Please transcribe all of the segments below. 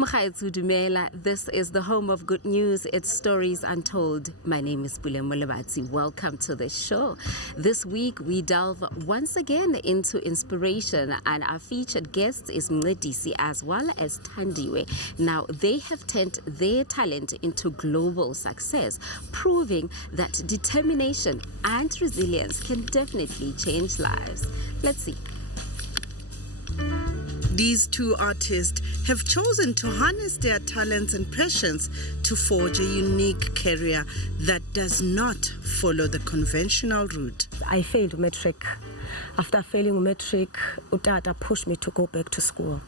Mqokeleli Dumela, this is the home of good news. It's Stories Untold. My name is Mqokeleli. Welcome to the show. This week we delve once again into inspiration, and our featured guest is Mncedi as well as Thandiwe. Now, they have turned their talent into global success, proving that determination and resilience can definitely change lives. Let's see. These two artists have chosen to harness their talents and passions to forge a unique career that does not follow the conventional route. I failed Matric. After failing Matric, Utata pushed me to go back to school.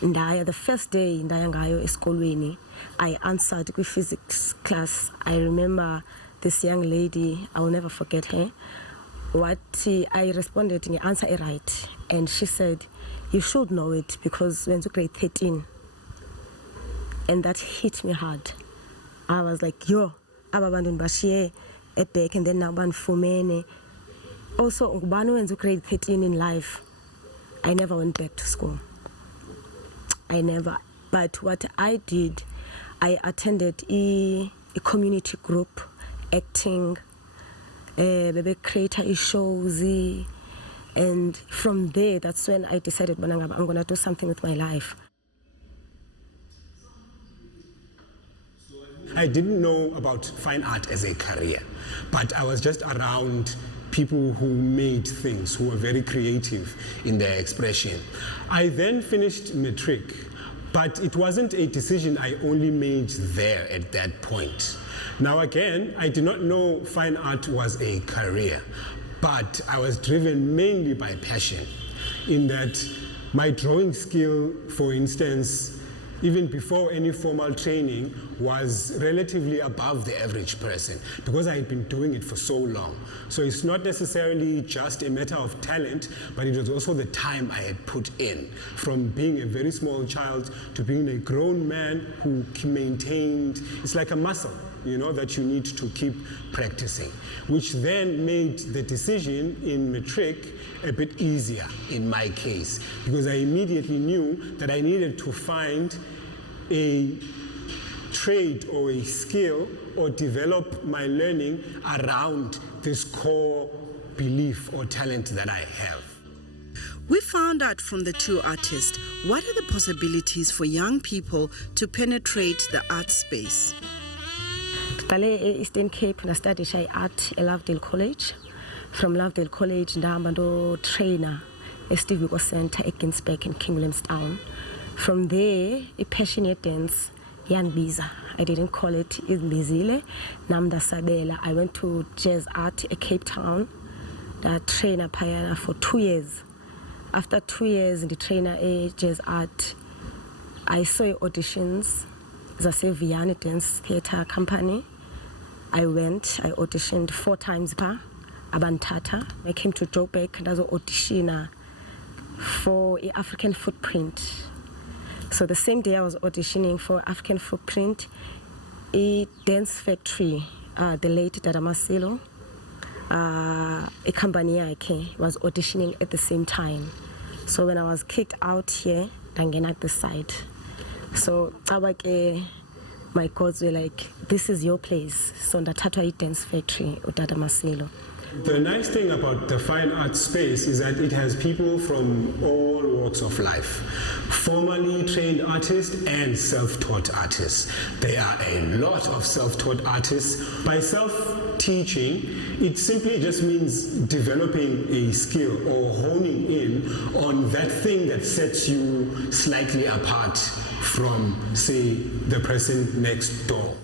The first day in Eskolweni, I answered with physics class. I remember this young lady, I will never forget her. I responded in the answer right, and she said, "You should know it because when you grade 13." And that hit me hard. I was like, yo, ababandun bashiye back, and then naban fumene. Also, when you grade 13 in life, I never went back to school. I never. But what I did, I attended a community group, acting, baby creator shows, and from there, that's when I decided I'm going to do something with my life. I didn't know about fine art as a career, but I was just around people who made things, who were very creative in their expression. I then finished Matric, but it wasn't a decision I only made there at that point. Now again, I did not know fine art was a career, but I was driven mainly by passion, in that my drawing skill, for instance, even before any formal training, was relatively above the average person because I had been doing it for so long. So it's not necessarily just a matter of talent, but it was also the time I had put in, from being a very small child to being a grown man who maintained, it's like a muscle, that you need to keep practicing, which then made the decision in Matric a bit easier in my case, because I immediately knew that I needed to find a trade or a skill or develop my learning around this core belief or talent that I have. We found out from the two artists what are the possibilities for young people to penetrate the art space. I Eastern Cape and I studied art at Lovedale College. From Lovedale College, I'm a trainer at Steve Biko Center at Ginsberg in King Williamstown. From there, a passionate dance, Jan Biza. I didn't call it Izmizile, Namda Sabela. I went to jazz art at Cape Town, the trainer Payana for 2 years. After 2 years in the trainer at jazz art, I saw auditions. It's a Vianney Dance Theatre Company. I went, I auditioned 4 times per Abantata. I came to Joburg and I was auditioning for an African Footprint. So the same day I was auditioning for African Footprint, a dance factory, the late Dada Masilo, a company was auditioning at the same time. So when I was kicked out here, I'm at the side. So my codes were like, this is your place. So Ndathatwa dance factory, Dada Masilo. The nice thing about the fine art space is that it has people from all walks of life, formally trained artists and self-taught artists. There are a lot of self-taught artists. By self-teaching, it simply just means developing a skill or honing in on that thing that sets you slightly apart from, say, the person next door.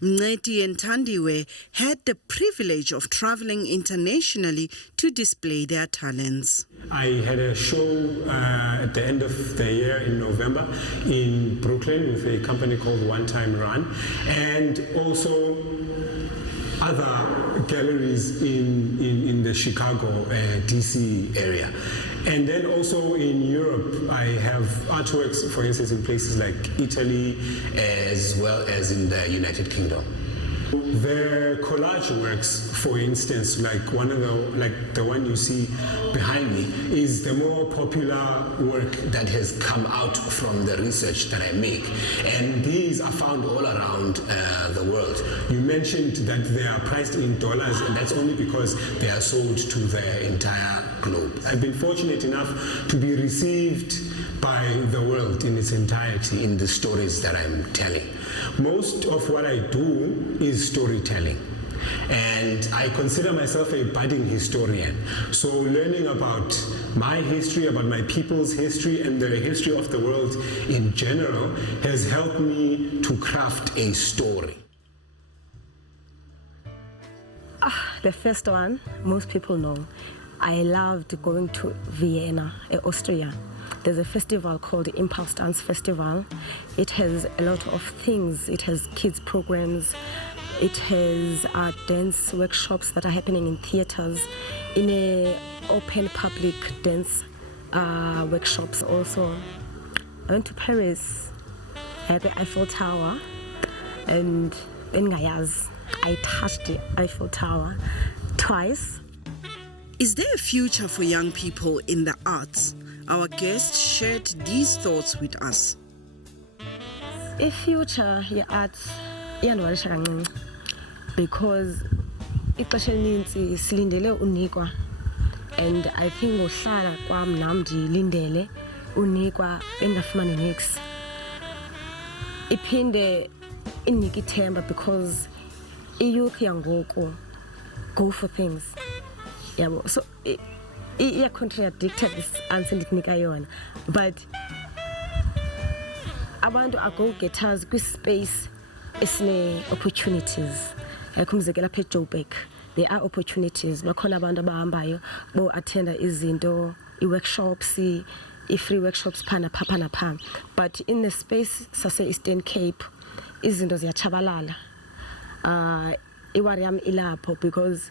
Mncedi and Thandiwe had the privilege of traveling internationally to display their talents. I had a show at the end of the year in November in Brooklyn with a company called One Time Run, and also other galleries in the Chicago, DC area. And then also in Europe, I have artworks, for instance, in places like Italy, as well as in the United Kingdom. The collage works, for instance, like the one you see behind me, is the more popular work that has come out from the research that I make. And these are found all around the world. You mentioned that they are priced in dollars, and that's only because they are sold to the entire globe. I've been fortunate enough to be received by the world in its entirety in the stories that I'm telling. Most of what I do is storytelling, and I consider myself a budding historian. So learning about my history, about my people's history, and the history of the world in general has helped me to craft a story. The first one, most people know. I loved going to Vienna, Austria. There's a festival called the Impulse Dance Festival. It has a lot of things. It has kids programs. It has dance workshops that are happening in theaters, in a open public dance workshops also. I went to Paris, at the Eiffel Tower, and in Gayaz, I touched the Eiffel Tower twice. Is there a future for young people in the arts? Our guest shared these thoughts with us. A future ye-arts iyandiwalisha kancinci because ixesha elininzi silindele unikwa, and I think ngohlala kwam nam ndilindele unikwa bendingafumani nix. Iphinde inike ithemba because i-youth yangoku go for things. Yabo, so iya-contradicted this answer ndikunika yona, but abantu are go-getters kwi-space esine-opportunities. Umzekelo apha eJoburg, there are opportunities. Bakhona abantu abahambayo bo-attenda izinto, i-workshops, i-free workshops phana pha. But in the space sase-Eastern Cape, izinto ziyatshabalala. Iwari yam ilapho because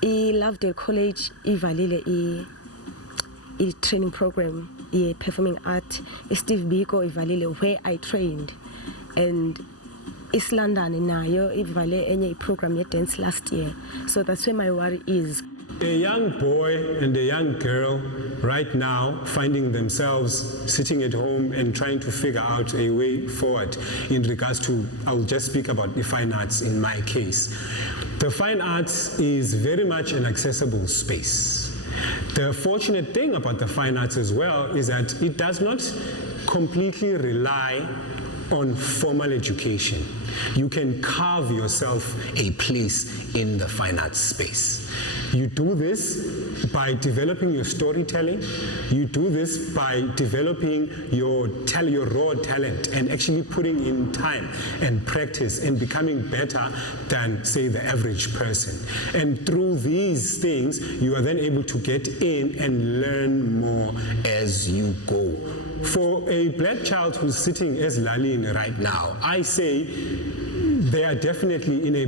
i-Lovedale College ivalile i-training program ye-performing art. Steve Biko ivalile where I trained, and East London nayo ivale enye i-program ye-dance last year. So that's where my worry is. A young boy and a young girl right now finding themselves sitting at home and trying to figure out a way forward in regards to, I'll just speak about the fine arts in my case. The fine arts is very much an accessible space. The fortunate thing about the fine arts as well is that it does not completely rely on formal education. You can carve yourself a place in the fine arts space. You do this by developing your storytelling. You do this by developing your raw talent and actually putting in time and practice and becoming better than, say, the average person. And through these things, you are then able to get in and learn more as you go. For a black child who's sitting as Lalin right now, I say they are definitely in a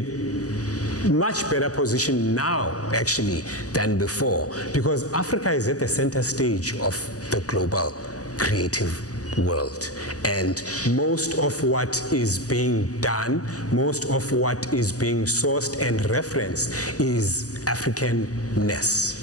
much better position now, actually, than before, because Africa is at the center stage of the global creative world. And most of what is being done, most of what is being sourced and referenced is Africanness.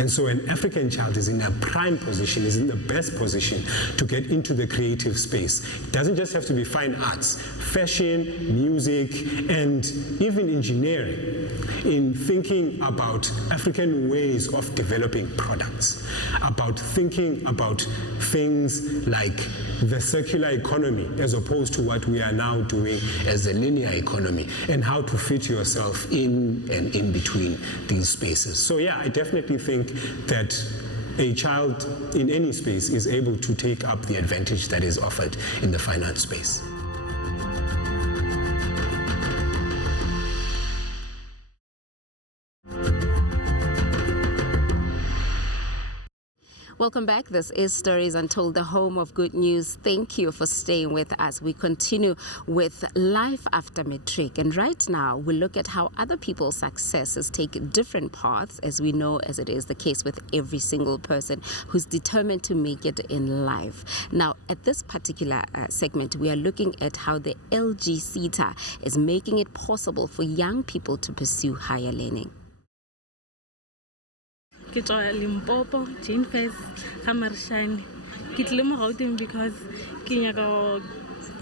And so an African child is in a prime position, is in the best position to get into the creative space. It doesn't just have to be fine arts, fashion, music, and even engineering, in thinking about African ways of developing products, about thinking about things like the circular economy as opposed to what we are now doing as a linear economy, and how to fit yourself in and in between these spaces. So yeah, I definitely think that a child in any space is able to take up the advantage that is offered in the fine arts space. Welcome back. This is Stories Untold, the home of good news. Thank you for staying with us. We continue with life after Matric. And right now, we look at how other people's successes take different paths, as we know, as it is the case with every single person who's determined to make it in life. Now, at this particular segment, we are looking at how the LGSETA is making it possible for young people to pursue higher learning. Ke tswa Limpopo, Jane First, Hamarshani. Ke tlile mo Gauteng because ke nyaka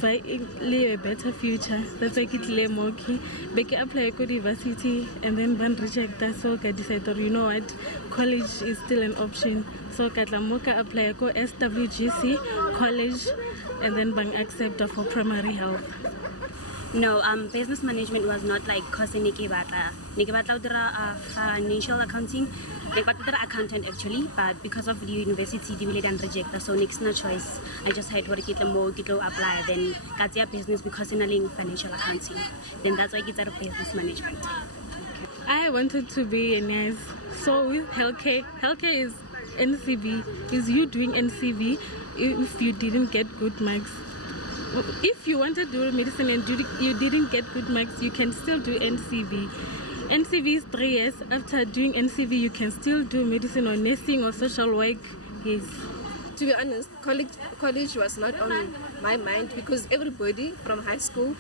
a better future. That's why ke tlile mo ke be ke apply ko university and then ban reject that, so I decided, you know what, college is still an option. So ka tla mo ka apply ko SWGC college and then bang accept for primary health. No, business management was not like course ne ke batla. Ne ke batla dira financial accounting. Ne ke batla dira accountant actually, but because of the university they really didn't reject, so next no choice. I just had to get apply, then got your business because in financial accounting. Then that's why I get out of business management. I wanted to be a nurse. So with healthcare is NCV, is you doing NCV if you didn't get good marks. If you wanted to do medicine and you didn't get good marks, you can still do NCV. NCV is 3 years. After doing NCV, you can still do medicine or nursing or social work. Yes. To be honest, college was not on my mind because everybody from high school,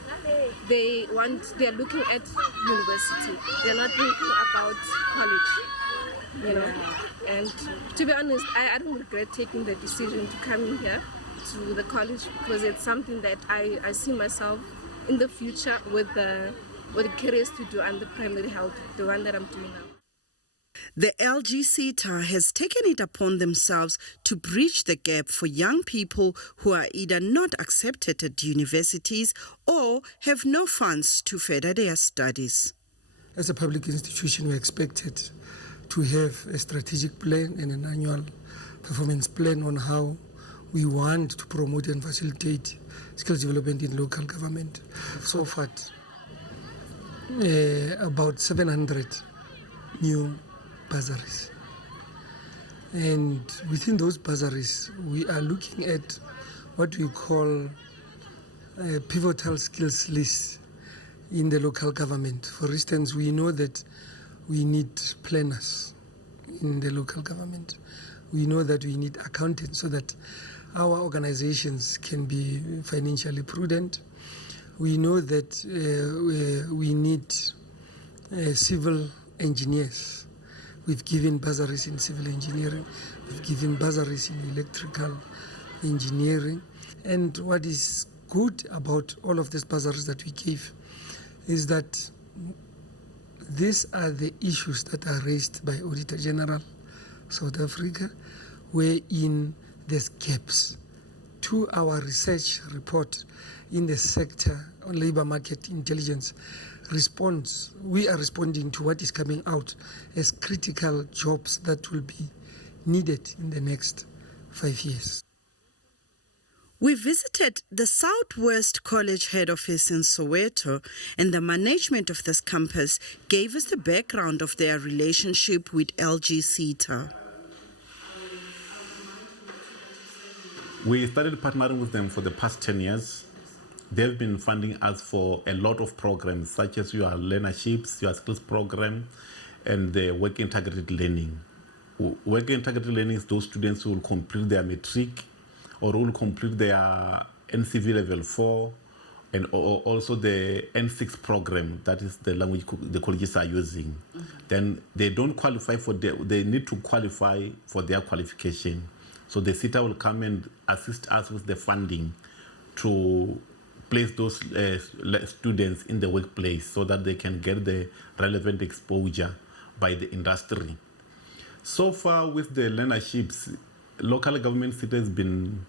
they are looking at university. They're not thinking about college, you know. And to be honest, I don't regret taking the decision to come in here to the college because it's something that I see myself in the future with the careers to do and the primary health, the one that I'm doing now. The LGSETA has taken it upon themselves to bridge the gap for young people who are either not accepted at universities or have no funds to further their studies. As a public institution, we're expected to have a strategic plan and an annual performance plan on how we want to promote and facilitate skills development in local government. So far, about 700 new bursaries. And within those bursaries, we are looking at what we call a pivotal skills list in the local government. For instance, we know that we need planners in the local government. We know that we need accountants so that our organizations can be financially prudent. We know that we need civil engineers. We've given bursaries in civil engineering. We've given bursaries in electrical engineering. And what is good about all of these bursaries that we gave is that these are the issues that are raised by Auditor General South Africa, wherein there's gaps. To our research report in the sector on labor market intelligence response, we are responding to what is coming out as critical jobs that will be needed in the next 5 years. We visited the Southwest College head office in Soweto, and the management of this campus gave us the background of their relationship with LGSETA. We started partnering with them for the past 10 years. They've been funding us for a lot of programs, such as your learnerships, your skills program, and the work integrated learning. Work integrated learning is those students who will complete their Matric or will complete their NCV level 4 and also the N6 program, that is the language the colleges are using. Mm-hmm. Then they don't qualify they need to qualify for their qualification. So the SETA will come and assist us with the funding to place those students in the workplace so that they can get the relevant exposure by the industry. So far with the learnerships, local government SETA has been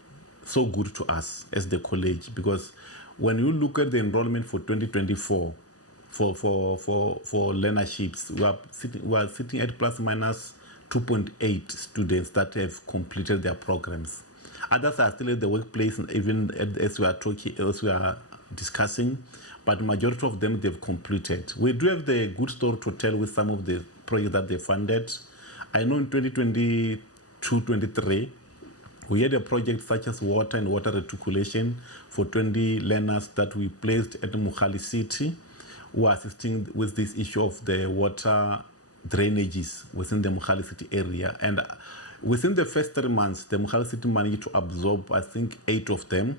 so good to us as the college, because when you look at the enrollment for 2024 for learnerships, we are sitting at plus minus 2.8 students that have completed their programs. Others are still at the workplace, even as we are discussing, but the majority of them they've completed. We do have the good story to tell with some of the projects that they funded. I know in 2022 223. We had a project such as water and water reticulation for 20 learners that we placed at Mqokeleli City, who are assisting with this issue of the water drainages within the Mqokeleli City area. And within the first 3 months, the Mqokeleli City managed to absorb, I think, 8 of them.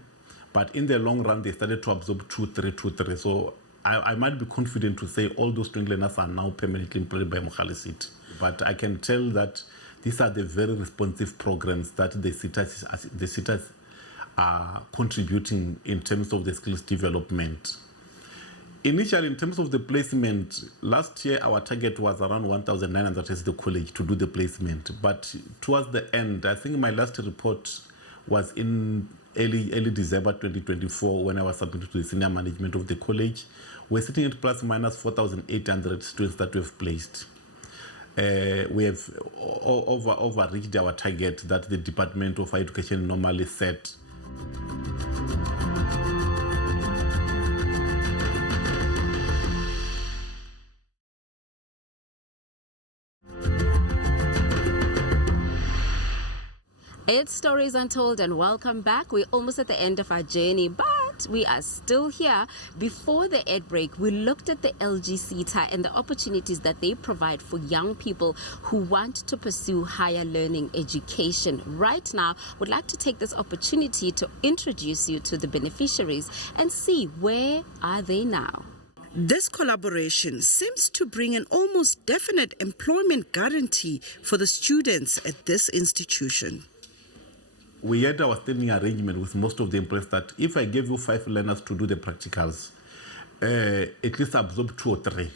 But in the long run, they started to absorb 2, 3. So I might be confident to say all those 20 learners are now permanently employed by Mqokeleli City. But I can tell that these are the very responsive programs that the SABC are contributing in terms of the skills development. Initially, in terms of the placement, last year our target was around 1,900 as the college to do the placement. But towards the end, I think my last report was in early December 2024 when I was submitted to the senior management of the college. We're sitting at plus minus 4,800 students that we've placed. We have overreached our target that the Department of Education normally set. It's Stories Untold, and welcome back. We're almost at the end of our journey, but we are still here. Before the ad break, we looked at the LGSETA and the opportunities that they provide for young people who want to pursue higher learning education. Right now, we'd like to take this opportunity to introduce you to the beneficiaries and see where are they now. This collaboration seems to bring an almost definite employment guarantee for the students at this institution. We had our standing arrangement with most of the employers that if I gave you 5 learners to do the practicals, at least absorb 2 or 3.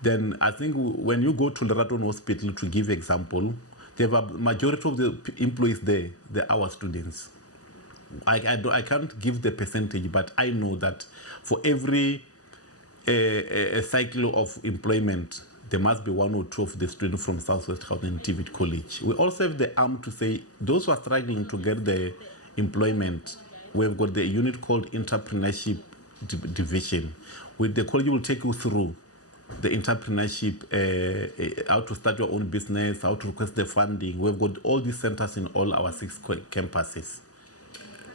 Then I think when you go to Leraton Hospital, to give example, they have a majority of the employees there, they're our students. I can't give the percentage, but I know that for every a cycle of employment, there must be 1 or 2 of the students from Southwest Gauteng TVET College. We also have the arm to say those who are struggling to get the employment. We've got the unit called Entrepreneurship Division. With the college will take you through the entrepreneurship, how to start your own business, how to request the funding. We've got all these centers in all our 6 campuses.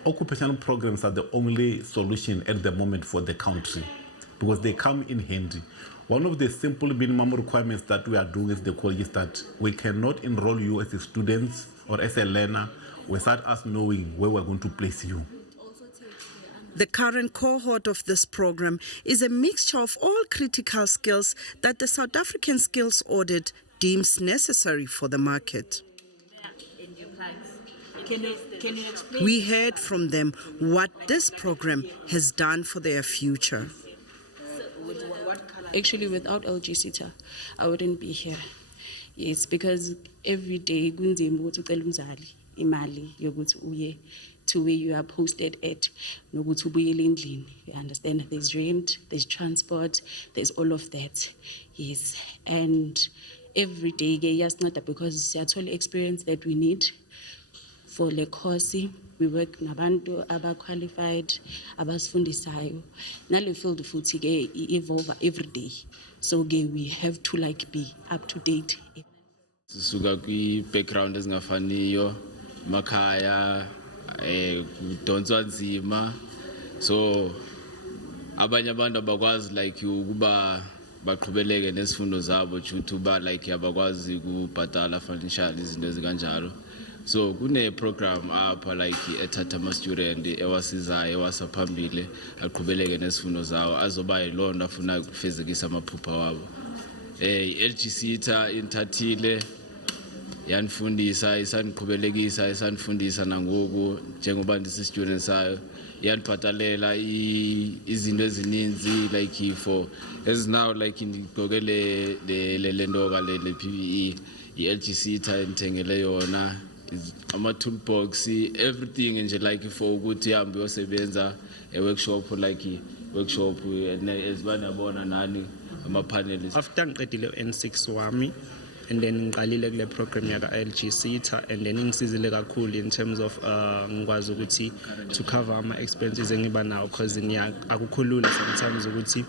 Occupational programs are the only solution at the moment for the country because they come in handy. One of the simple minimum requirements that we are doing as the college is that we cannot enroll you as a student or as a learner without us knowing where we're going to place you. The current cohort of this program is a mixture of all critical skills that the South African Skills Audit deems necessary for the market. We heard from them what this program has done for their future. Actually, without LGSETA, I wouldn't be here. Yes, because every day, imali yokuthi uye to where you are posted at, nokuthi ubuyele endlini. You understand? There's rent, there's transport, there's all of that. Yes, and every day, yes, not because that's all experience that we need for the course. We work nabantu aba-qualified, abasifundisayo. Nale field futhi ke evolve every day. So we have to be up to date. Suka kwi background ezingafaniyo, makhaya, kudonswa nzima. So abanye abantu abakwazi ukuba baqhubeleke nesifundo zabo due ba abakwazi ukubhadala financial izinto ezikanjalo. So kune program apha ethatha ama student ewasizayo ewasaphambile aqhubeleke nesifundo zawo azoba yilona afuna ukufezekisa amaphupha wabo. LGSETA inthathile yanifundisa isaniqhubelekisa isanifundisa nangoku njengoba ndisi student sayo yanibhatalela izinto ezininzi for as now ngigqokele le ndoba le PPE LGSETA intengele yona ama toolbox everything nje for ukuthi hambe yosebenza workshop workshop ezibana nani ama panelists. After ngiqedile N6 wami and then ngiqalile kule program yaka LGSETA and then ingisizile kakhulu in terms of ngikwazi ukuthi to cover ama expenses engiba nawo because akukhulula sometimes ukuthi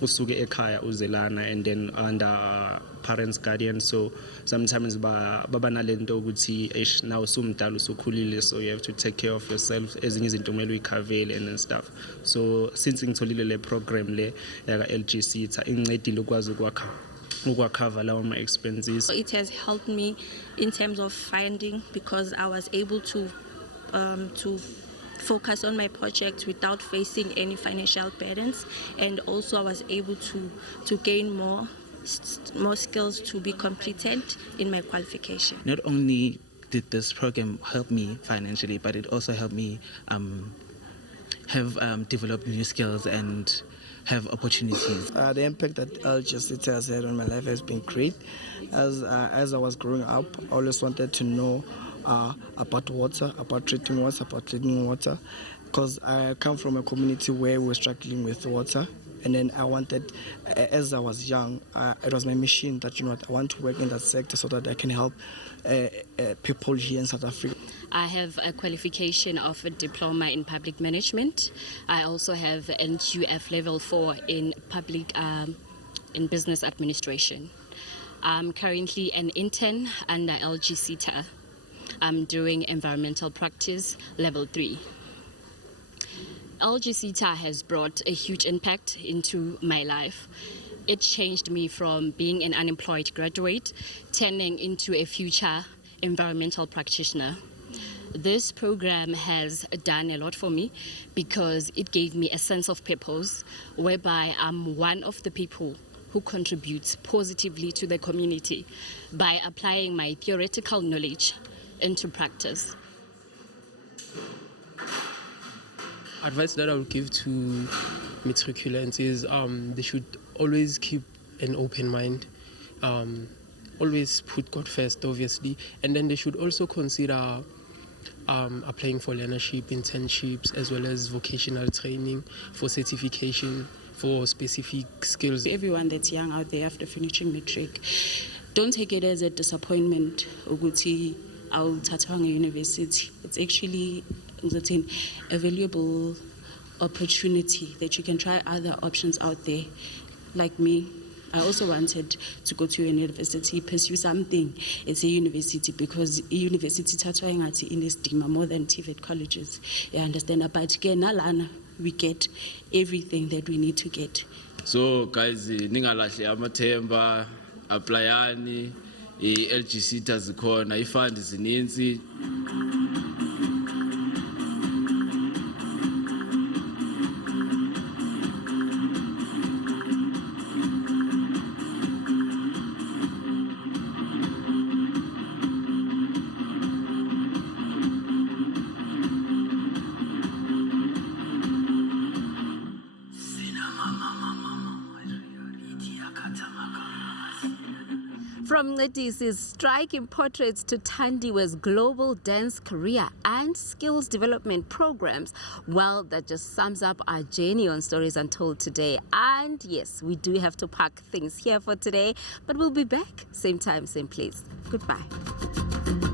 usuke ekhaya uzelana and then under parents guardian, so sometimes baba nalento ukuthi now usumdala usukhulile, so you have to take care of yourself, ezinye izinto kumele uyikhavele and stuff. So since ngitholile le program le yaka LGSETA incedile ukwazi ukwakhava lawo ma expenses. It has helped me in terms of funding because I was able to focus on my project without facing any financial burdens, and also I was able to gain more skills to be completed in my qualification. Not only did this program help me financially, but it also helped me have developed new skills and have opportunities. The impact that LGSETA has had on my life has been great. As I was growing up, I always wanted to know about water, about treating water, about cleaning water, because I come from a community where we're struggling with water. And then I wanted, as I was young, it was my mission that, I want to work in that sector so that I can help people here in South Africa. I have a qualification of a diploma in public management. I also have NQF level 4 in in business administration. I'm currently an intern under LGSETA. I'm doing environmental practice level 3. LGSETA has brought a huge impact into my life. It changed me from being an unemployed graduate, turning into a future environmental practitioner. This program has done a lot for me because it gave me a sense of purpose, whereby I'm one of the people who contributes positively to the community by applying my theoretical knowledge into practice. Advice that I would give to matriculants is they should always keep an open mind, always put God first, obviously, and then they should also consider applying for learnership, internships, as well as vocational training for certification for specific skills. Everyone that's young out there after finishing Matric, don't take it as a disappointment. I'll Tatanga University. It's actually a valuable opportunity that you can try other options out there. Like me, I also wanted to go to a university, pursue something at a university, because a university Tatanga in stigma more than TVET colleges. You understand? But again, we get everything that we need to get. So guys, ningalahle amathemba, applyani, LGSETA zikhona, ifund zininzi. From Mncedi's striking portraits to Thandiwe's global dance career and skills development programs, well, that just sums up our journey on Stories Untold today. And yes, we do have to pack things here for today, but we'll be back same time, same place. Goodbye.